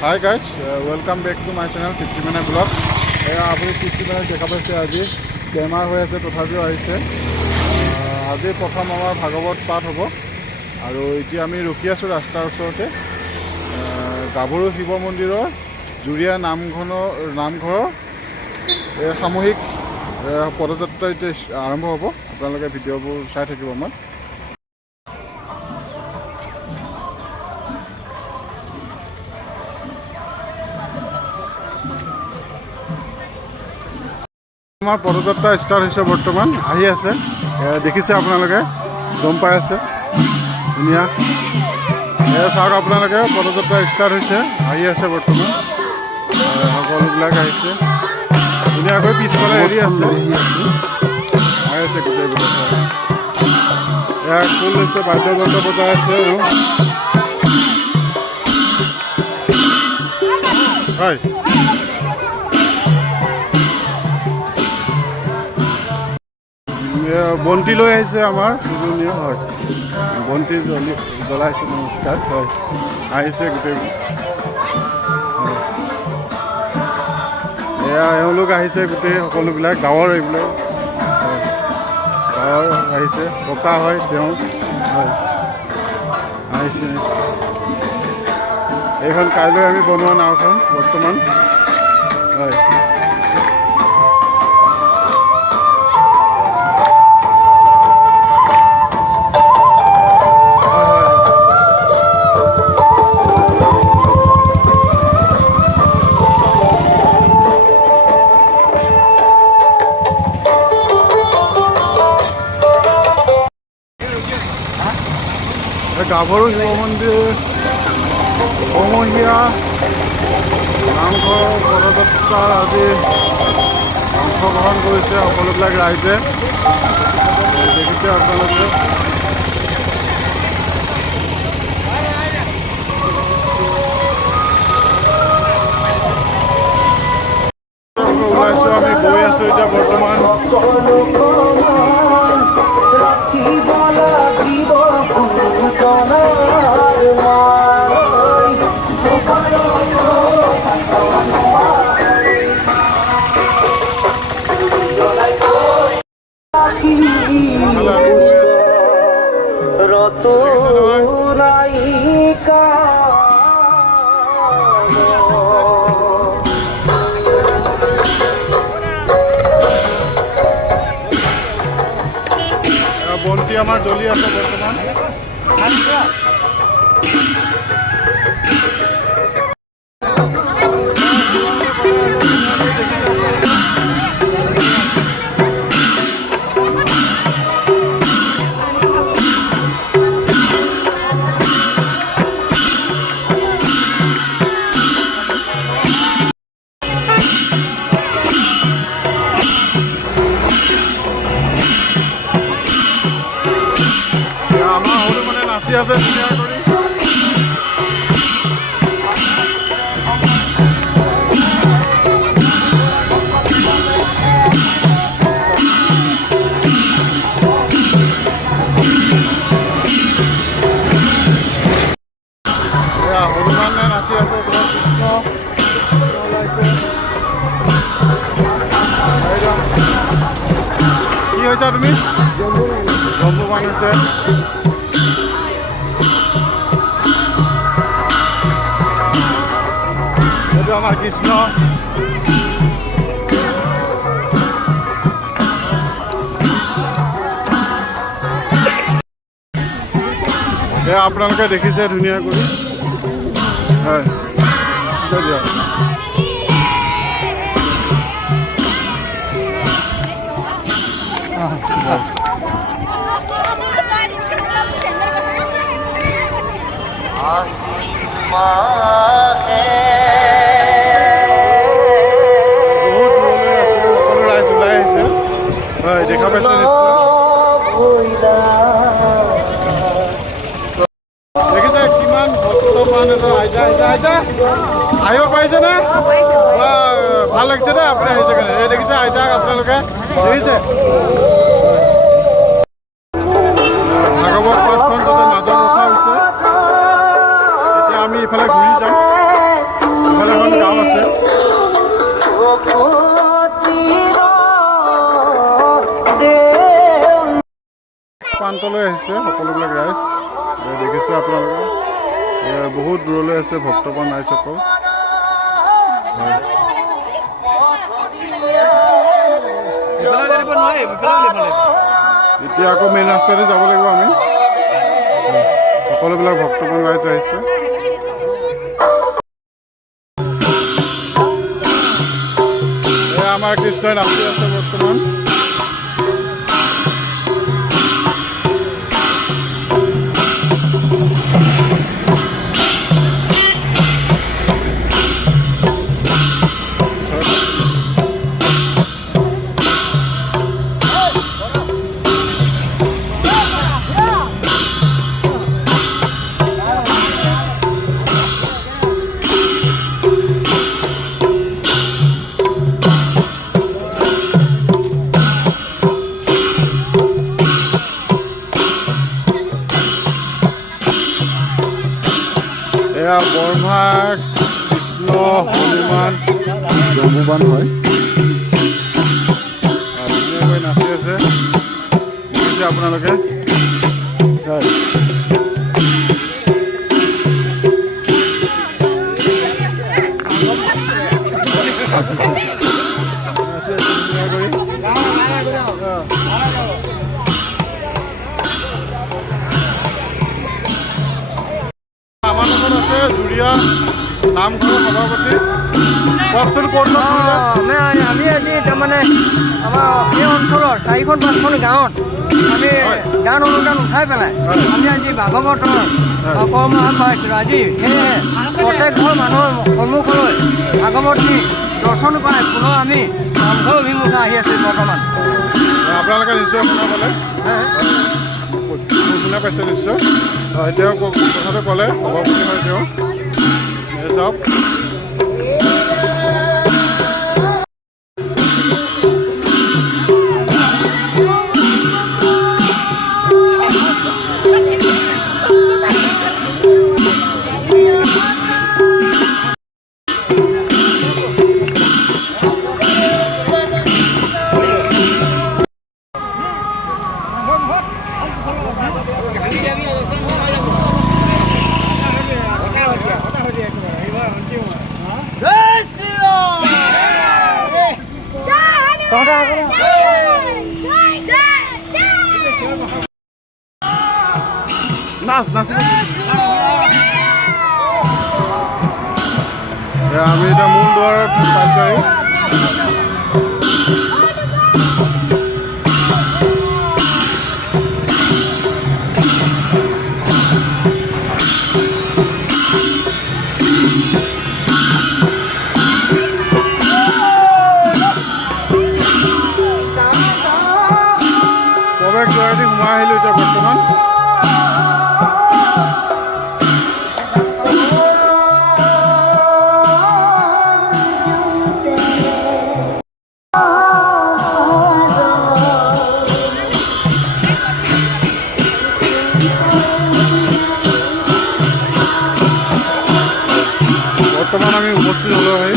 Hi guys, welcome back to my channel Tripti Maina vlog. আপুনি Tripti Maina দেখা পাইছে আজি বেমাৰ হৈ আছে তথাপিও আহিছে। আজি প্ৰথম আমাৰ ভাগৱত পাঠ হ'ব আৰু এতিয়া আমি ৰখি আছোঁ ৰাস্তাৰ ওচৰতে। গাভৰু শিৱ মন্দিৰৰ জুৰীয়া নামঘৰৰ সামূহিক পদযাত্ৰা এতিয়া আৰম্ভ হ'ব। আপোনালোকে ভিডিঅ'বোৰ চাই থাকিব আমাৰ। আমাৰ পদযাত্ৰা ষ্টাৰ্ট হৈছে বৰ্তমান আহি আছে দেখিছে আপোনালোকে গম পাই আছে ধুনীয়া চাওক আপোনালোকে পদযাত্ৰা ষ্টাৰ্ট হৈছে আহি আছে বৰ্তমান সকলোবিলাক আহিছে ধুনীয়াকৈ পিছফালে হেৰি আছে আহি আছে গোটেইবিলাক এয়া খোল হৈছে বাদ্যযন্ত্ৰ বজাই আছে হয় বন্তি লৈ আহিছে আমাৰ পূজনীয় হয় বন্তি জ্বলাইছে নমস্কাৰ হয় আহিছে গোটেই এয়া এওঁলোক আহিছে গোটেই সকলোবিলাক গাঁৱৰ এইবিলাক গাঁৱৰ আহিছে ককা হয় তেওঁ হয় আহিছে এইখন কাইলৈ আমি বনোৱা নাওখন বৰ্তমান হয় গাভৰু শিৱ মন্দিৰ সমূহীয়া নামঘৰ পদযাত্ৰাৰ আজি অংশগ্ৰহণ কৰিছে সকলোবিলাক ৰাইজে দেখিছে আপোনালোকে ওলাইছোঁ আমি গৈ আছোঁ এতিয়া বৰ্তমান বন্তি আমাৰ জ্বলি আছে বৰ্তমান নাচি আছে ধুনীয়া কৰি হনুমানে নাচি আছে কৃষ্ণ ওলাইছে কি হৈছে তুমি জম্বুবান হৈছে আমার কৃষ্ণ আপোনালোকে দেখিছে ধুনীয়া কৰি হয় দেখা পাইছে নিশ্চয় দেখিছে কিমান ভক্ত মানুহ আহিব পাৰিছে নে ভাল লাগিছে নে আপুনি আহিছে কাৰণে এই দেখিছে আইতাক আপোনালোকে দেখিছে ভাগৱত পাঠখন তাতে মাজত ৰখা হৈছে এতিয়া আমি ইফালে ঘূৰি যাম প্ৰান্তলৈ আহিছে সকলোবিলাক ৰাইজ দেখিছে আপোনালোকে বহুত দূৰলৈ আছে ভক্তপ্ৰাণ ৰাইজসকল এতিয়া আকৌ মেইন ৰাস্তাতে যাব লাগিব আমি সকলোবিলাক ভক্তপ্ৰাণ ৰাইজ আহিছে আমাৰ কৃষ্ণই নাচি আছে বৰ্তমান ব্ৰহ্মা কৃষ্ণ হনুমান জম্বুবান হয় ধুনীয়াকৈ নাচি আছে দেখিছে আপোনালোকে নামঘৰৰ সভাপতি কওকচোন ক'ত আমি আজি তাৰমানে আমাৰ এই অঞ্চলৰ 4-5খন গাঁৱত আমি গান অনুদান উঠাই পেলাই আমি আজি ভাগৱতৰ কৰ্ম আগবঢ়াইছিলোঁ আজি সেয়েহে প্ৰত্যেক ঘৰ মানুহৰ সন্মুখলৈ ভাগৱত নি দৰ্শন কৰাই পুনৰ আমি নামঘৰ অভিমুখে আহি আছোঁ বৰ্তমান আপোনালোকে নিশ্চয় শুনা পালে শুনা পাইছে নিশ্চয় এতিয়াও কথাটো ক'লে সভাপতি হয় তেওঁ চাওক আমি এতিয়া মূল দুৱাৰত পাইছোঁ প্ৰৱেশ দুৱাৰেদি সোমাই আহিলোঁ এতিয়া বৰ্তমান আমি উপস্থিত হলো হয়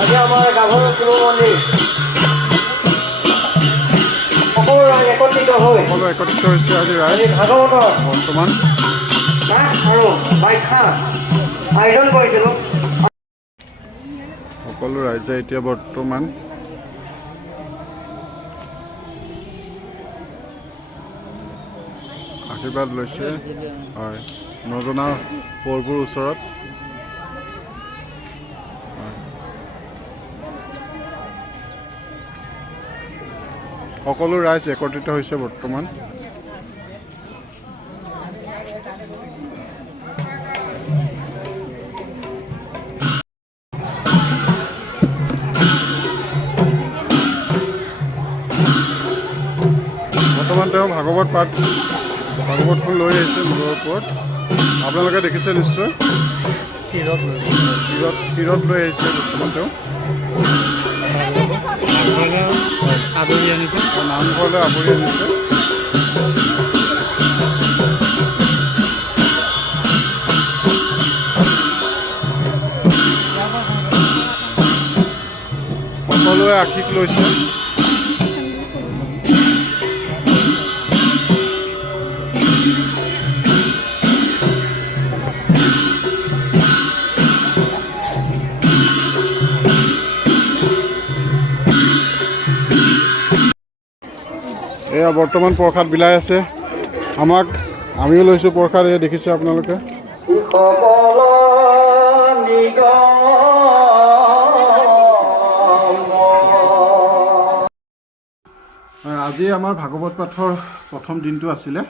আজি আমাৰ গাভৰু শিৱ মন্দিৰ সকলো ৰাইজ একত্ৰিত হৈছে আজি ৰাইজ ভাগৱতৰ বৰ্তমান আৰু ব্যাখ্যা আয়োজন কৰিছিলোঁ সকলো ৰাইজে এতিয়া বৰ্তমান আশীৰ্বাদ লৈছে হয় নজনা পৰবোৰ ওচৰত সকলো ৰাইজ একত্ৰিত হৈছে বৰ্তমান তেওঁ ভাগৱতখন লৈ আহিছে মূৰৰ ওপৰত আপোনালোকে দেখিছে নিশ্চয় ক্ষীৰত লৈ আহিছে বৰ্তমান তেওঁ আদৰি আনিছে নামঘৰলৈ আৱৰি আনিছে। সকলোৱে আশীষ লৈছে। এয়া বৰ্তমান প্ৰসাদ বিলাই আছে আমাক, আমিও লৈছোঁ প্ৰসাদ। এয়া দেখিছে আপোনালোকে। আজি আমাৰ ভাগৱত পাঠৰ প্ৰথম দিনটো আছিলে।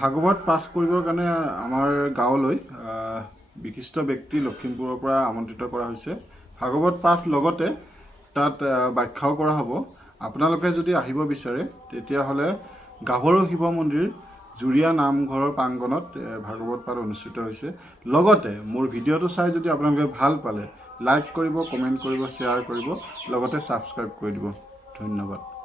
ভাগৱত পাঠ কৰিবৰ কাৰণে আমাৰ গাঁৱলৈ বিশিষ্ট ব্যক্তি লখিমপুৰৰ পৰা আমন্ত্ৰিত কৰা হৈছে। ভাগৱত পাঠ লগতে তাত ব্যাখ্যাও কৰা হ'ব। আপোনালোকে যদি আহিব বিচাৰে তেতিয়াহ'লে গাভৰু শিৱ মন্দিৰ জুৰীয়া নামঘৰৰ প্ৰাংগণত ভাগৱত পাঠ অনুষ্ঠিত হৈছে। লগতে মোৰ ভিডিঅ'টো চাই যদি আপোনালোকে ভাল পালে লাইক কৰিব, কমেণ্ট কৰিব, শ্বেয়াৰ কৰিব, লগতে ছাবস্ক্ৰাইব কৰি দিব। ধন্যবাদ।